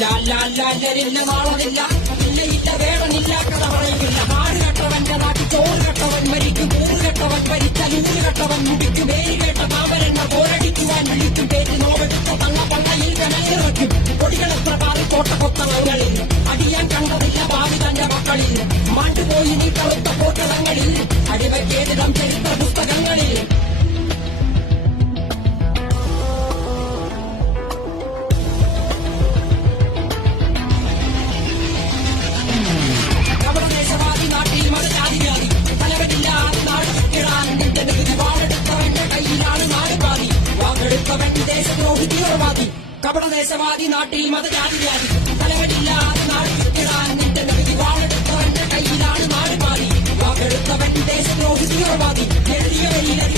ലാലില്ല നാളമില്ല ഇല്ല വേടനില്ല കഥ പറയില്ല. നാട് കെട്ടവന്റെ നാട്ടിൽ ചോറ് കെട്ടവൻ മരിക്കും. കൂറ് കെട്ടവൻ ഭരിച്ച നൂറ് കെട്ടവൻ മുടിക്കും. പേര് കേട്ട പാവരങ്ങൾ പോരടിക്കുവാൻ വിളിക്കും. പേര് നോവെടുത്ത തള്ള പള്ളയിൽ കനലിറക്കും. കൊടികളെത്ര പാറി കോട്ട കൊത്തളങ്ങളിൽ അടിയാൻ കണ്ടതില്ല ഭാവി തന്റെ മക്കളിൽ. മാണ്ടുപോയി നീ കറുത്ത പോർക്കളങ്ങളിൽ അടിവയ്ക്കേതിടം ചരിത്ര പുസ്തകങ്ങളിൽ. ദേശവാദി നാട്ടിൽ മതജാതിവാദി തലവനില്ലാതെ നാട് ചുറ്റിടാൻ നിന്റെ നികുതി വാളെടുത്തവന്റെ കയ്യിലാണ് നാട് പാതി. വാക്കെടുത്തവൻ ദേശദ്രോഹി തീവ്രവാദി. കപടദേശവാദി നാട്ടിൽ മതജാതിവാദി തലവനില്ലാതെ നാട് ചുറ്റിടാൻ നിന്റെ നികുതി വാളെടുത്തവന്റെ കയ്യിലാണ് നാട് പാതി. വാക്കെടുത്തവൻ ദേശദ്രോഹി തീവ്രവാദി. എഴുതിയ വരിയിൽ